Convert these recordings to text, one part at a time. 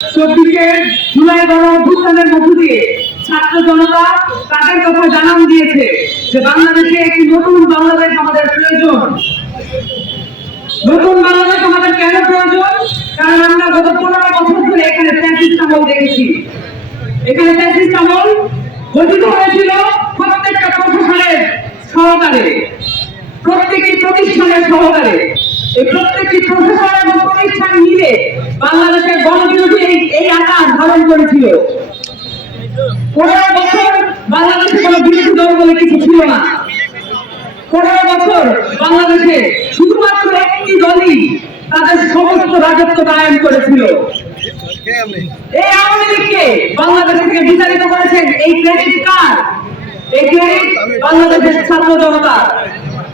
24 জুলাই গণঅভ্যুত্থানের মধ্য দিয়ে ছাত্র জনতা তাদের কথা জানান দিয়েছে যে বাংলাদেশে একটি নতুন বাংলাদেশ আমাদের প্রয়োজন। নতুন বাংলাদেশ আমাদের কেন প্রয়োজন? কারণ আমরা গত 15 বছর ধরে এখানে ফ্যাসিস্ট আমল দেখেছি। এখানে ফ্যাসিস্ট আমল গঠিত হয়েছিল প্রত্যেকটা প্রশাসনের সহকারে, প্রত্যেকটি প্রতিষ্ঠানের সহকারে। এই প্রত্যেকটি প্রশাসন এবং প্রতিষ্ঠান মিলে বাংলাদেশের গণবিরোধী এই আকার ধারণ করেছিল। 15 বছর বাংলাদেশে কোনো বিরোধী দল বলে কিছু ছিল না। 15 বছর বাংলাদেশে শুধুমাত্র একটি দলই তাদের সমস্ত রাজত্ব কায়েম করেছিল। এই আওয়ামী লীগকে বাংলাদেশ থেকে বিতাড়িত করেছেন এই ক্রেডিট কার? এই ক্রেডিট বাংলাদেশের ছাত্র জনতা,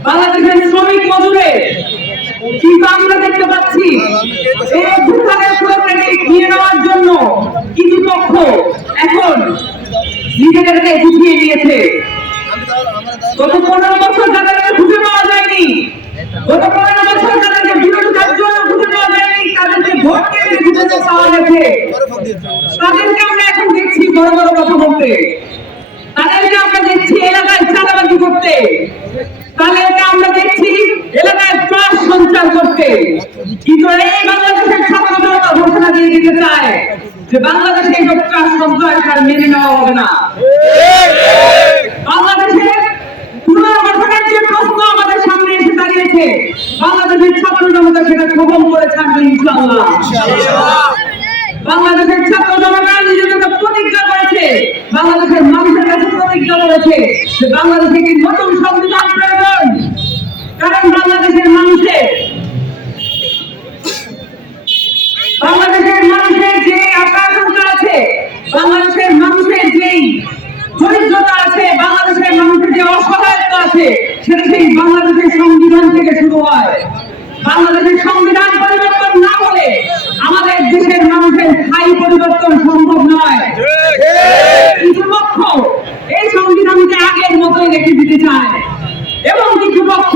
বাংলাদেশের শ্রমিক মজুরের। কিন্তু আমরা দেখতে পাচ্ছি এই অভ্যুত্থানের পুরো ক্রেডিট নিয়ে নেওয়ার জন্য কিছু পক্ষ এখন নিজেদেরকে গুছিয়ে নিয়েছে। গত 15 বছর যাদেরকে খুঁজে পাওয়া যায়নি, গত 15 বছর যাদেরকে বিরোধিতার জন্য খুঁজে পাওয়া যায়নি, তাদেরকে ভোট কেন্দ্রে খুঁজে পাওয়া গেছে। তাদেরকে আমরা এখন দেখছি বড় বড় কথা বলতে, তাদেরকে আমরা দেখছি এলাকায় চাঁদাবাজি করতে, তাদেরকে আমরা দেখছি এলাকায় ত্রাস সঞ্চার করতে। কিন্তু এই বাংলাদেশের ছাত্র জনতা ঘোষণা দিয়ে দিতে চায় যে বাংলাদেশে এই সব ত্রাস সঞ্চার আর মেনে নেওয়া হবে না। বাংলাদেশের পুনর্গঠনের যে প্রশ্ন আমাদের সামনে এসে দাঁড়িয়েছে, বাংলাদেশের ছাত্র জনতা সেটা গ্রহণ করে ছাড়বে ইনশাআল্লাহ। বাংলাদেশের ছাত্র জনতা নিজেদেরকে প্রতিজ্ঞা করেছে, বাংলাদেশের মানুষের কাছে প্রতিজ্ঞা করেছে যে বাংলাদেশে একটি নতুন সংবিধান প্রয়োজন। কারণ বাংলাদেশের মানুষের যে আকাঙ্ক্ষা আছে, বাংলাদেশের মানুষের যেই দরিদ্রতা আছে, বাংলাদেশের মানুষের যে অসহায়তা আছে, সেটা সেই বাংলাদেশের সংবিধান থেকে শুরু হয়। বাংলাদেশের সংবিধান পরিবর্তন না হলে আমাদের দেশের মানুষের স্থায়ী পরিবর্তন সম্ভব নয়। কিছু পক্ষ এই সংবিধানকে আগের মতোই রেখে দিতে চায় এবং কিছু পক্ষ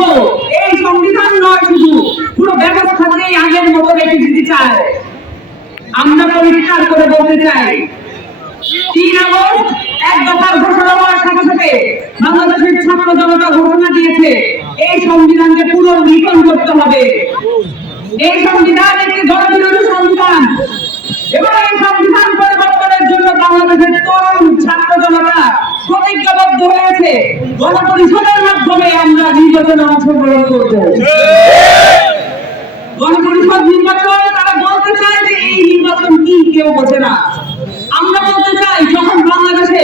এই সংবিধান নয়, শুধু পুরো ব্যবস্থাকেই আগের মতো রেখে দিতে চায়। আমরা পরিষ্কার করে বলতে চাই, 3 আগস্ট এক দফার ঘোষণা হওয়ার সাথে সাথে বাংলাদেশের ছাত্র জনতা ঘোষণা দিয়েছে এই সংবিধানকে পুনর্লিখন করতে হবে। এই সংবিধান একটি গণবিরোধী সংবিধান এবং এই সংবিধান পরিবর্তনের জন্য বাংলাদেশের তরুণ ছাত্র জনতা প্রতিজ্ঞাবদ্ধ হয়েছে। গণপরিষদের মাধ্যমে আমরা নির্বাচনে অংশগ্রহণ করব। গণপরিষদ নির্বাচন, তারা বলতে চায় যে এই নির্বাচন কি কেউ বোঝে না। আমরা বলতে চাই, যখন বাংলাদেশে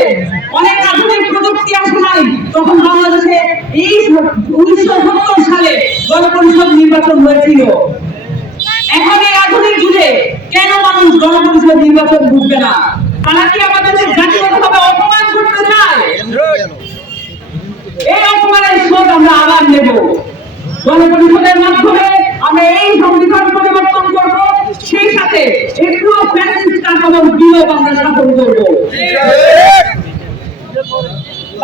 অনেক আধুনিক প্রযুক্তি আসে নাই, তখন বাংলাদেশে এই 1970 সালে গণপরিষদ নির্বাচন হয়েছিল। এখন এই আধুনিক যুগে কেন মানুষ গণপরিষদ নির্বাচন বুঝবে না? তারা কি আমাদেরকে জাতীয়ভাবে অপমান করতে চায়? এই অপমানের শোধ আমরা আবার নেব। গণপরিষদের মাধ্যমে আমরা এই সংবিধান পরিবর্তন করব, সেই সাথে একটু ফ্যাসিস্ট কাঠামোর বিলোপ আমরা সাধন করব।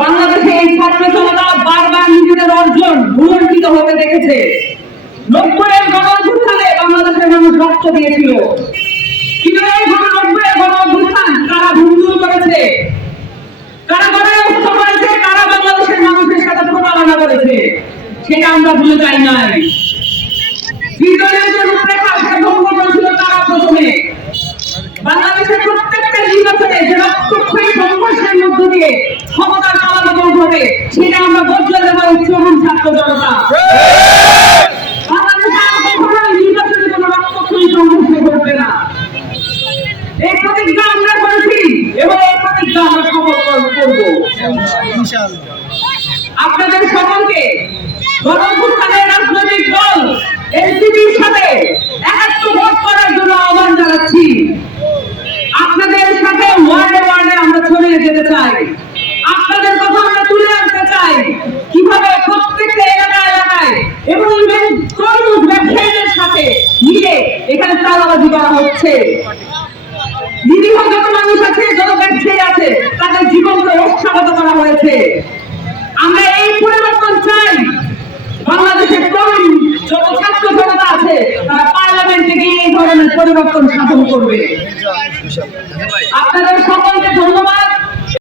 বাংলাদেশে এই ছাত্র জনতা বারবার নিজেদের অর্জন ভুলণ্ঠিত হতে দেখেছে। 90-এর গণঅভ্যুত্থানে বাংলাদেশের মানুষ রক্ত দিয়েছিল, কিন্তু এই 90-এর গণঅভ্যুত্থান কারা ভুল করেছে, কারা গণহত্যা করেছে, কারা বাংলাদেশের মানুষের সাথে প্রতারণা করেছে, সেটা আমরা ভুলে যাই নাই। বাংলাদেশের প্রত্যেকটা নির্বাচনে যে রক্তক্ষয়ী সংঘর্ষের মধ্য দিয়ে ক্ষমতার পালাবদল ঘটে, সেটা আমরা বদলে দেব তরুণ ছাত্র জনতা। নির্বাচনে কোনো রক্তক্ষয়ী সংঘর্ষ ঘটবে না, এই প্রতিজ্ঞা আমরা করেছি এবং এই প্রতিজ্ঞা আমরা সফল করব ইনশাআল্লাহ। আপনাদের সকলকে গণঅভ্যুত্থানের রাজনৈতিক দল এনসিপির সাথে একাত্ম ভোট করার জন্য আহ্বান জানাচ্ছি। আপনাদের সাথে ওয়ার্ডে ওয়ার্ডে আমরা ছড়িয়ে যেতে চাই, আপনাদের কথা আমরা তুলে আনতে চাই, কিভাবে প্রত্যেকটা এলাকায় এবং তরমুজ ব্যবসায়ীদের সাথে মিলে এখানে চাঁদাবাজি করা হচ্ছে। নিরীহ যত মানুষ আছে, যত ব্যবসায়ী আছে, তাদের জীবনকে রক্ষাগত করা হয়েছে। আমরা এই পরিবর্তন চাই। বাংলাদেশের তরুণ যত ছাত্র জনতা আছে, তারা পার্লামেন্ট পার্লামেন্টে গিয়ে এই ধরনের পরিবর্তন সাধন করবে। আপনাদের সকলকে ধন্যবাদ।